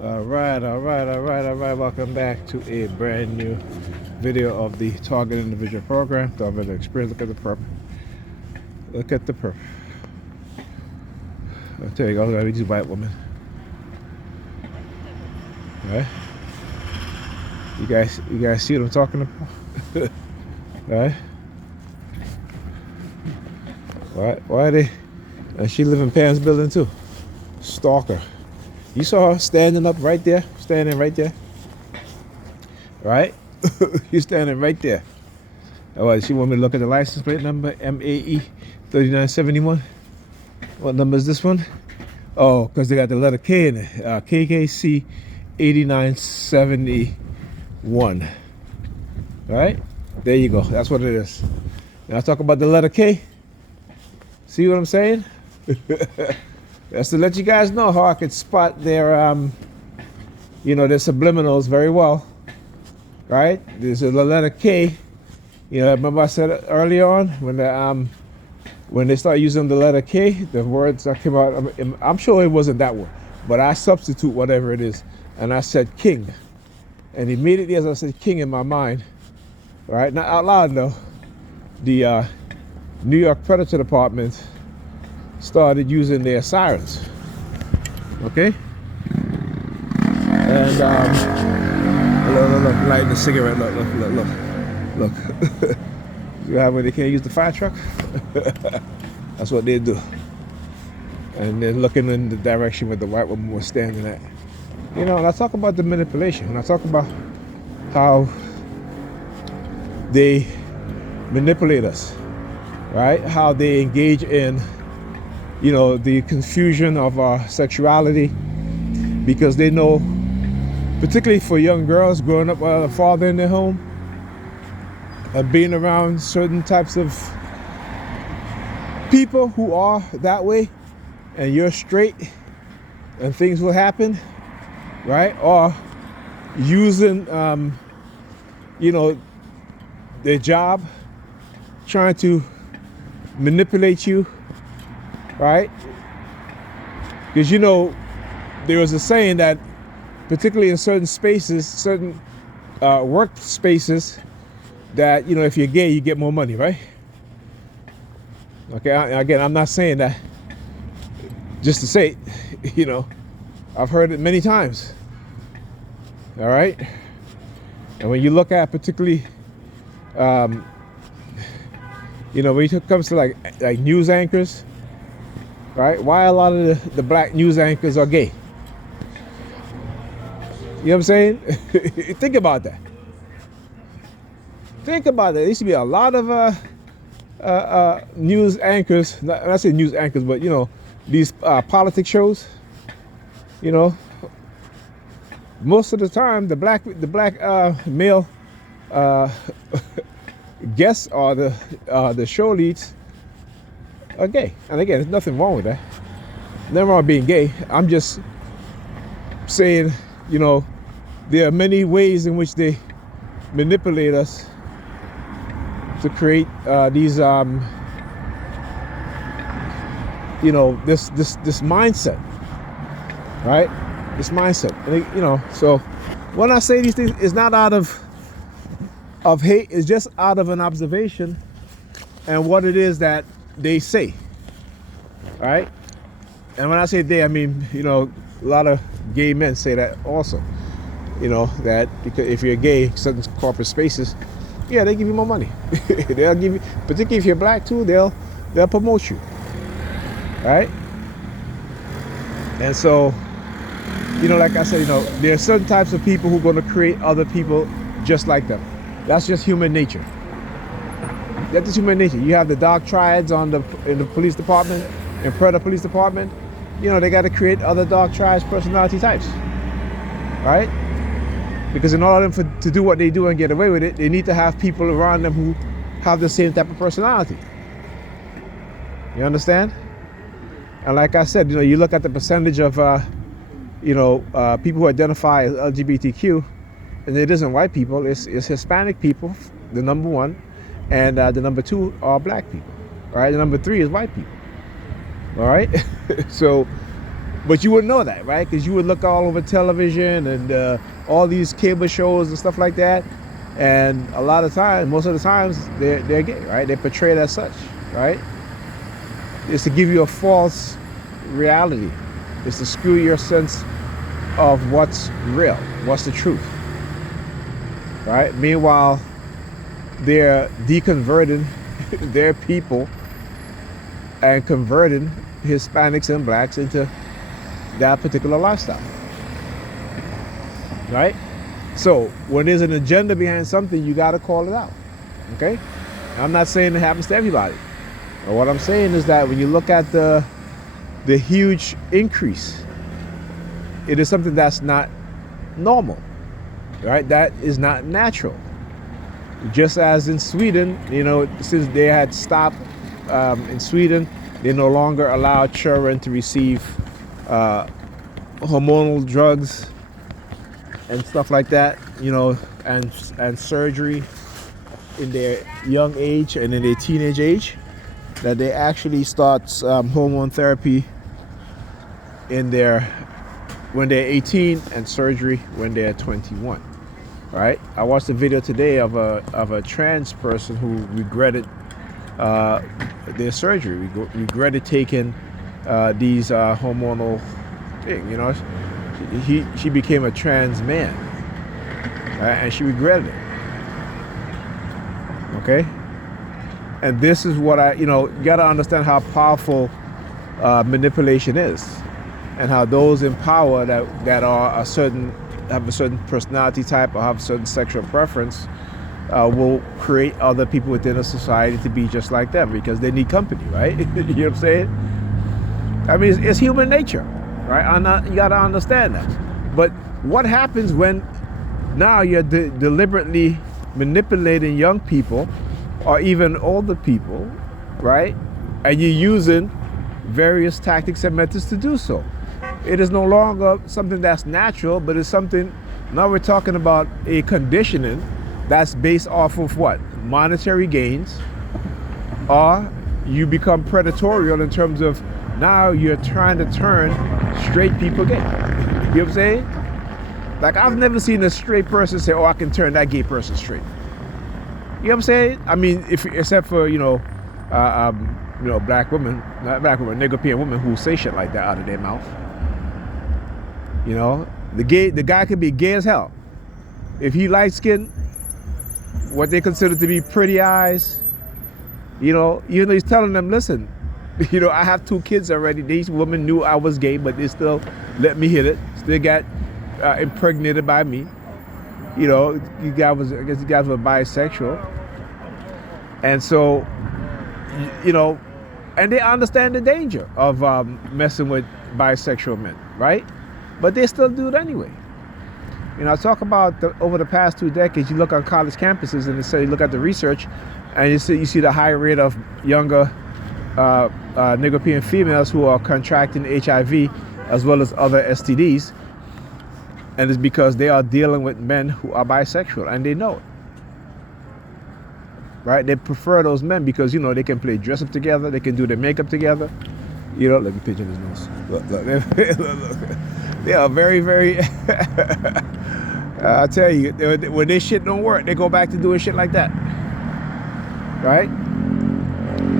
All right. Welcome back to a brand new video of the Target Individual Program. Target Experience. Look at the perp. Look at the perp. I'll tell you, look at these white women. All right. You guys see what I'm talking about? All right. Why are they? And she live in Pam's building too. Stalker. You saw her standing up right there? Standing right there? Right? You standing right there. Oh, she want me to look at the license plate number, MAE 3971. What number is this one? Oh, because they got the letter K in it. KKC 8971. Right? There you go. That's what it is. Now I talk about the letter K. See what I'm saying? That's to let you guys know how I could spot their, their subliminals very well, right? There's a letter K. You know, remember I said earlier on when they start using the letter K, the words that came out. I'm sure it wasn't that word, but I substitute whatever it is, and I said king, and immediately as I said king in my mind, right? Not out loud though. The New York Predator Department started using their sirens, okay? And look, lighting the cigarette. Look. You have where they can't use the fire truck. That's what they do. And then looking in the direction where the white woman was standing at. You know, and I talk about the manipulation. And I talk about how they manipulate us, right? How they engage in the confusion of our sexuality, because they know, particularly for young girls growing up without a father in their home, being around certain types of people who are that way, and you're straight, and things will happen, right? Or using, their job, trying to manipulate you, right? Because there was a saying that, particularly in certain spaces, certain work spaces, that if you're gay, you get more money, right? Okay, again, I'm not saying that just to say it. I've heard it many times. All right, and when you look at particularly, when it comes to like news anchors. Right? Why a lot of the black news anchors are gay? You know what I'm saying? Think about that. Think about that. There used to be a lot of news anchors. Not say news anchors, but these politics shows. Most of the time, the black male guests are the show leads. Are gay. And again, there's nothing wrong with that. Never wrong being gay. I'm just saying, there are many ways in which they manipulate us to create these, this mindset, right? This mindset. And so when I say these things, it's not out of hate. It's just out of an observation and what it is that they say, right? And when I say they, I mean, a lot of gay men say that also, that because if you're gay, certain corporate spaces, yeah, they give you more money. They'll give you, particularly if you're black too, they'll promote you, right? And so, like I said, there are certain types of people who are going to create other people just like them. That's just human nature. That's just human nature. You have the dark triads in the police department, and Predator Police Department. They got to create other dark triads personality types, right? Because in order for them to do what they do and get away with it, they need to have people around them who have the same type of personality. You understand? And like I said, you look at the percentage of people who identify as LGBTQ, and it isn't white people, it's Hispanic people, the number one. And the number two are black people. All right, the number three is white people. All right, so But you wouldn't know that, right? Because you would look all over television and all these cable shows and stuff like that. And a lot of times, most of the times, they're gay, right? They're portrayed as such, right? It's to give you a false reality. It's to screw your sense of what's real, what's the truth, right? Meanwhile, they're deconverting their people and converting Hispanics and blacks into that particular lifestyle, right? So when there's an agenda behind something, you got to call it out, okay? I'm not saying it happens to everybody, but what I'm saying is that when you look at the huge increase, it is something that's not normal, right? That is not natural. Just as in Sweden, you know, since they had stopped in Sweden, they no longer allow children to receive hormonal drugs and stuff like that, you know, and surgery in their young age and in their teenage age, that they actually start hormone therapy when they're 18 and surgery when they're 21. Right? I watched a video today of a trans person who regretted their surgery, regretted taking these hormonal things. You know, she became a trans man, and she regretted it. Okay, and this is what you gotta understand how powerful manipulation is, and how those in power that are have a certain personality type or have a certain sexual preference will create other people within a society to be just like them because they need company, right? You know what I'm saying? I mean, it's human nature, right? You got to understand that. But what happens when now you're deliberately manipulating young people or even older people, right? And you're using various tactics and methods to do so. It is no longer something that's natural, but it's something, now we're talking about a conditioning that's based off of what? Monetary gains, or you become predatorial in terms of now you're trying to turn straight people gay. You know what I'm saying? Like, I've never seen a straight person say, oh, I can turn that gay person straight. You know what I'm saying? I mean, except for, black women, not black women, Nigerian women who say shit like that out of their mouth. You know, the guy could be gay as hell. If he light skinned, what they consider to be pretty eyes, you know, even though he's telling them, listen, you know, I have 2 kids already. These women knew I was gay, but they still let me hit it. Still got impregnated by me. You know, I guess you guys were bisexual. And so, you know, and they understand the danger of messing with bisexual men, right? But they still do it anyway. You know, I talk about over the past 2 decades, you look on college campuses and you look at the research, and you see the high rate of younger Nigerian females who are contracting HIV as well as other STDs. And it's because they are dealing with men who are bisexual, and they know it. Right? They prefer those men because, you know, they can play dress up together, they can do their makeup together. You know, let me pinch in his nose. Look. They are very, very, I tell you, when this shit don't work, they go back to doing shit like that. Right?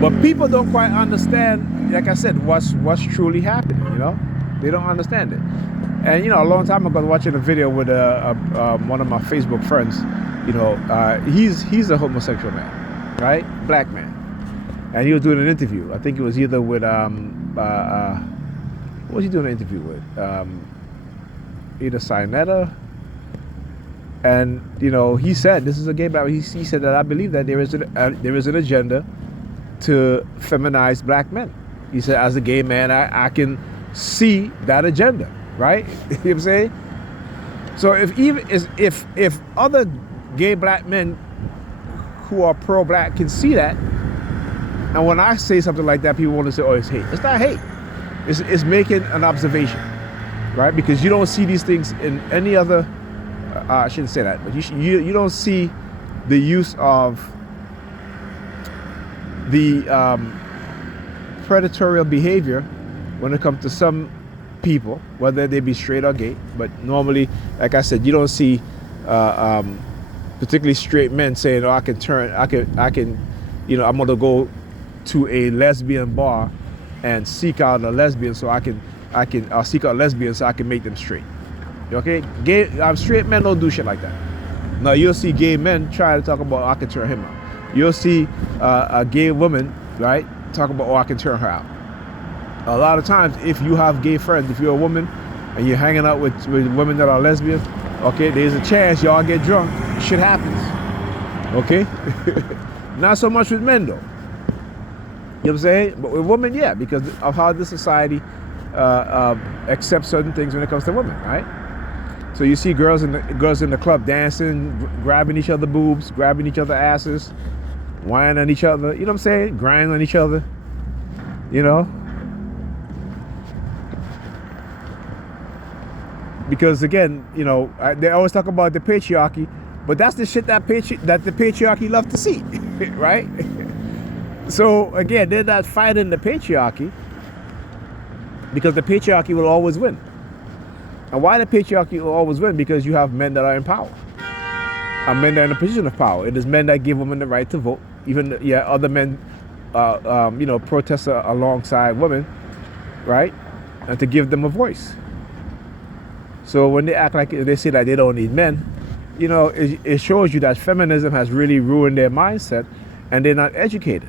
But people don't quite understand, like I said, what's truly happening, you know? They don't understand it. And, you know, a long time ago, I was watching a video with one of my Facebook friends. You know, he's a homosexual man, right? Black man. And he was doing an interview. I think it was either with, what was he doing an interview with? Either Sinetta. And, you know, he said, this is a gay black man. He said that I believe that there is an agenda to feminize black men. He said, as a gay man, I can see that agenda, right? You know what I'm saying? So if other gay black men who are pro-black can see that, and when I say something like that, people want to say, oh, it's hate. It's not hate. It's making an observation, right? Because you don't see these things in any other, I shouldn't say that, but you don't see the use of the predatorial behavior when it comes to some people, whether they be straight or gay. But normally, like I said, you don't see particularly straight men saying, "Oh, I can, you know, I'm gonna go to a lesbian bar and seek out a lesbian so I can seek out lesbians so I can make them straight." Okay, straight men don't do shit like that. Now you'll see gay men try to talk about, I can turn him out. You'll see a gay woman, right, talk about, oh, I can turn her out. A lot of times, if you have gay friends, if you're a woman and you're hanging out with women that are lesbians, okay, there's a chance y'all get drunk. Shit happens. Okay? Not so much with men, though. You know what I'm saying? But with women, yeah, because of how the society accepts certain things when it comes to women, right? So you see girls in the club dancing, grabbing each other boobs, grabbing each other asses, whining on each other, you know what I'm saying? Grinding on each other, you know? Because again, you know, they always talk about the patriarchy, but that's the shit that the patriarchy love to see, right? So again, they're not fighting the patriarchy because the patriarchy will always win. And why the patriarchy will always win? Because you have men that are in power, and men that are in a position of power. It is men that give women the right to vote. Even other men, you know, protest alongside women, right, and to give them a voice. So when they act like they say that they don't need men, you know, it shows you that feminism has really ruined their mindset, and they're not educated.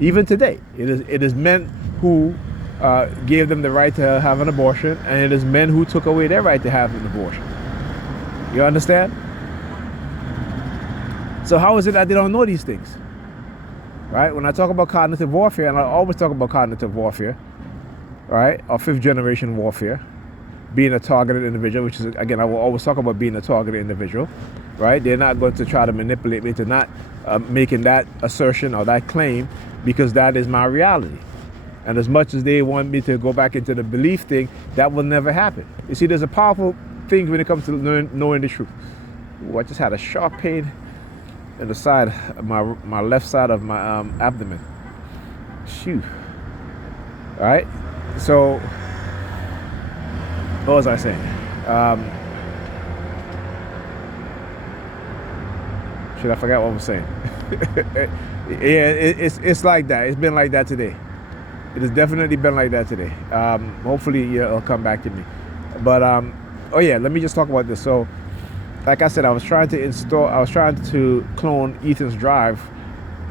Even today, it is men who gave them the right to have an abortion, and it is men who took away their right to have an abortion. You understand? So how is it that they don't know these things? Right? When I talk about cognitive warfare, and I always talk about cognitive warfare, right, or fifth generation warfare, being a targeted individual, which is, again, I will always talk about being a targeted individual, right? They're not going to try to manipulate me to not making that assertion or that claim, because that is my reality. And as much as they want me to go back into the belief thing, that will never happen. You see, there's a powerful thing when it comes to knowing the truth. Ooh, I just had a sharp pain in the side, my left side of my abdomen. Phew. All right, so what was I saying? Shit, I forgot what I was saying. Yeah, it's like that. It's been like that today. It has definitely been like that today. Hopefully, it'll come back to me. But oh yeah, let me just talk about this. So, like I said, I was trying to clone Ethan's drive.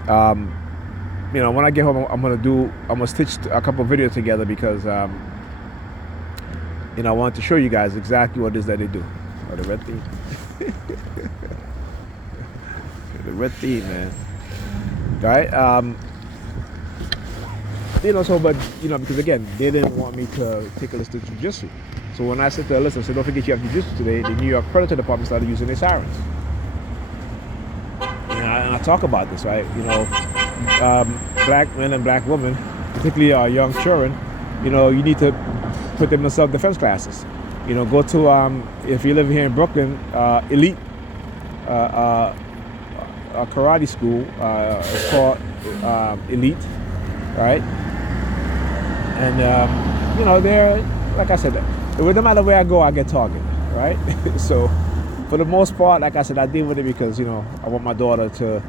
You know, when I get home, I'm gonna stitch a couple of videos together because you know, I wanted to show you guys exactly what it is that they do. Oh, the red theme. The red theme, man. All right. You know, so, but, you know, because again, they didn't want me to take a list of jiu-jitsu. So when I said to Alyssa, I said, don't forget you have jiu-jitsu today, the New York Predator Department started using their sirens. And I talk about this, right? You know, black men and black women, particularly our young children, you know, you need to put them in self-defense classes. You know, go to, if you live here in Brooklyn, Elite, a karate school, it's called Elite, right? And, you know, they're, like I said, no matter where I go, I get targeted, right? So, for the most part, like I said, I deal with it because, you know, I want my daughter to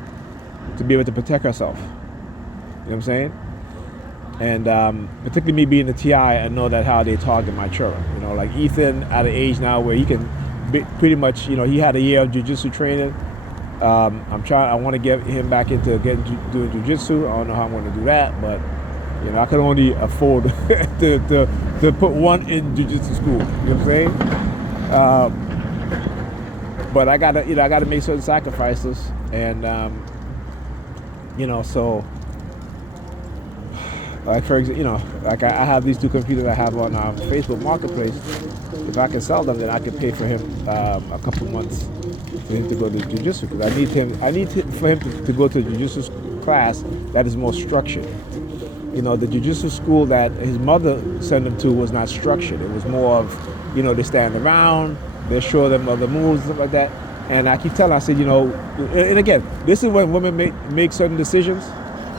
be able to protect herself. You know what I'm saying? And particularly me being the TI, I know that how they target my children. You know, like Ethan at an age now where he can pretty much, you know, he had a year of jiu-jitsu training. I want to get him back into doing jiu-jitsu. I don't know how I'm going to do that, but you know, I can only afford to put one in jiu-jitsu school. You know what I'm saying? But I gotta make certain sacrifices, and you know, so like for example, you know, like I have these two computers I have on Facebook Marketplace. If I can sell them, then I can pay for him a couple months for him to go to jiu-jitsu, because I need for him to go to a jiu-jitsu class that is more structured. You know, the jiu-jitsu school that his mother sent him to was not structured. It was more of, you know, they stand around, they show them other moves, stuff like that. And I keep telling, I said, you know, and again, this is when women make certain decisions,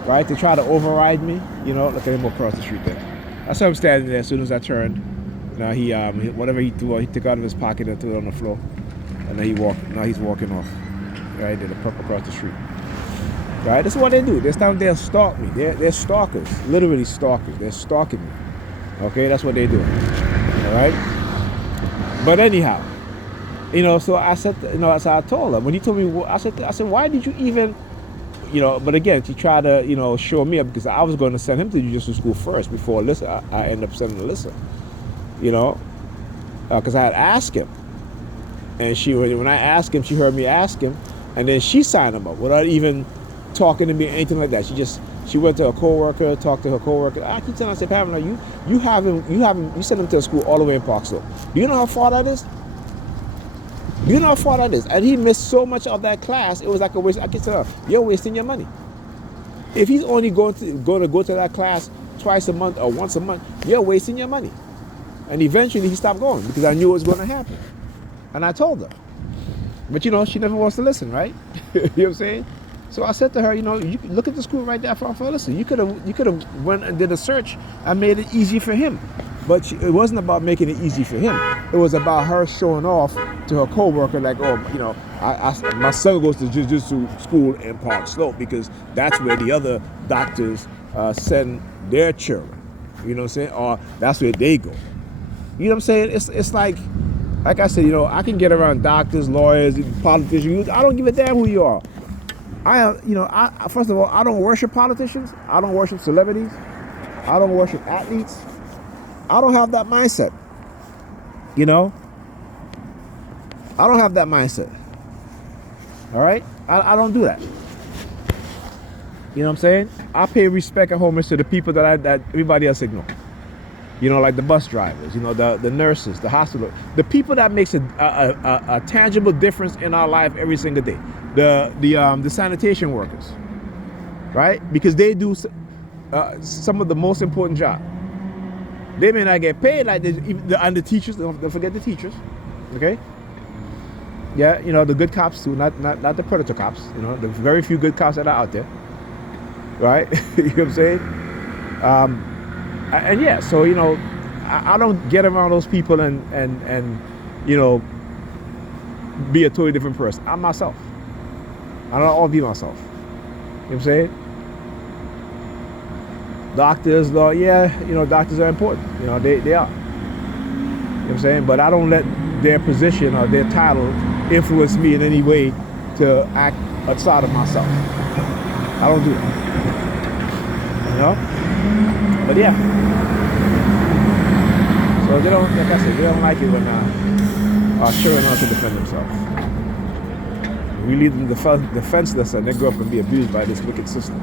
right, to try to override me. You know, look at him across the street there. I saw him standing there as soon as I turned. Now whatever he threw, he took out of his pocket and threw it on the floor, and then now he's walking off. Right, they're purple across the street. Right, that's what they do. This time they'll stalk me. They're stalkers, literally stalkers. They're stalking me. Okay, that's what they do. All right. But anyhow, so I said, so I told her when he told me, I said, why did you even, But again, she tried to, show me up because I was going to send him to jujitsu school first before Alyssa. I ended up sending Alyssa. Because I had asked him, and when I asked him, she heard me ask him, and then she signed him up without even talking to me or anything like that. She went to her coworker, talked to her coworker. I keep telling her, I said, Pamela, you sent him to a school all the way in Park Slope. Do you know how far that is? You know how far that is? And he missed so much of that class, it was like a waste. I keep telling her, you're wasting your money. If he's only going to go to that class twice a month or once a month, you're wasting your money. And eventually he stopped going because I knew it was going to happen. And I told her. But she never wants to listen, right? You know what I'm saying? So I said to her, you look at the school right there for Alyssa. You could have went and did a search and made it easy for him. But it wasn't about making it easy for him. It was about her showing off to her coworker, like, my son goes to jiu-jitsu school in Park Slope because that's where the other doctors send their children. You know what I'm saying? Or that's where they go. You know what I'm saying? It's like I said, I can get around doctors, lawyers, politicians. I don't give a damn who you are. First of all, I don't worship politicians. I don't worship celebrities. I don't worship athletes. I don't have that mindset. I don't have that mindset. All right? I don't do that. You know what I'm saying? I pay respect and homage to the people that everybody else ignore. Like the bus drivers, the nurses, the hospital, the people that makes a tangible difference in our life every single day. The sanitation workers, right? Because they do some of the most important jobs. They may not get paid like and the teachers. Don't forget the teachers, okay? Yeah, the good cops too, not the predator cops. The very few good cops that are out there, right? You know what I'm saying? And yeah, so I don't get around those people and be a totally different person. I'm myself. I don't all be myself. You know what I'm saying? Doctors, doctors are important. They are. You know what I'm saying? But I don't let their position or their title influence me in any way to act outside of myself. I don't do that. But yeah. So they don't, like I said, they don't like it when our children are to defend themselves. We leave them defenseless and they grow up and be abused by this wicked system.